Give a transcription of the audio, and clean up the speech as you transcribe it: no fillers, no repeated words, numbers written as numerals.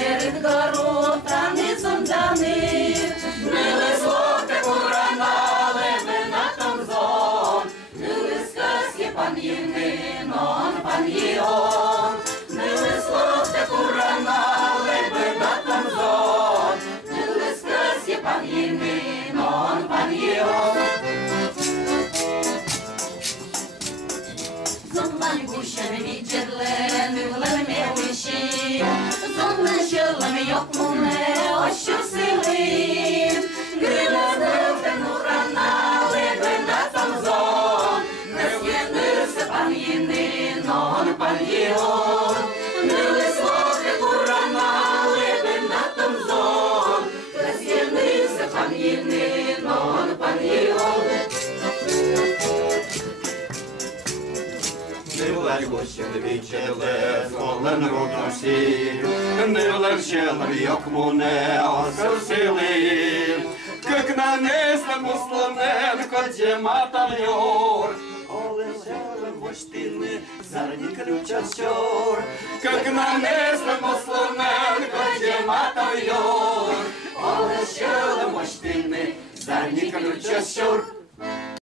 серед город, та не зонтани. Мили злоте курана, лебена там зон, мили сказки пан Євнинон, пан Єон. Мили злоте курана, лебена там зон, мили сказки пан Євнинон, пан Єон. Зонлань гущен віджедлен, вилен м'явищі, зонлань щелем йокмуне, ось що сили. Грила здевтен урана, лебена там зон, не з'єднився пан Єнинон, пан Єон. Мили слоти урана, лебена там зон, не з'єднився пан Єнинон, пан Єон. Нивлер гущен відчеле, зголен рудносі, нивлер щелем йокмуне, осел сили. Как нанеслен муслоненко, дєматам йор, оле щелем воштини, зарні ключа щор. Как нанеслен муслоненко, дєматам йор, оле щелем воштини, зарні ключа щор.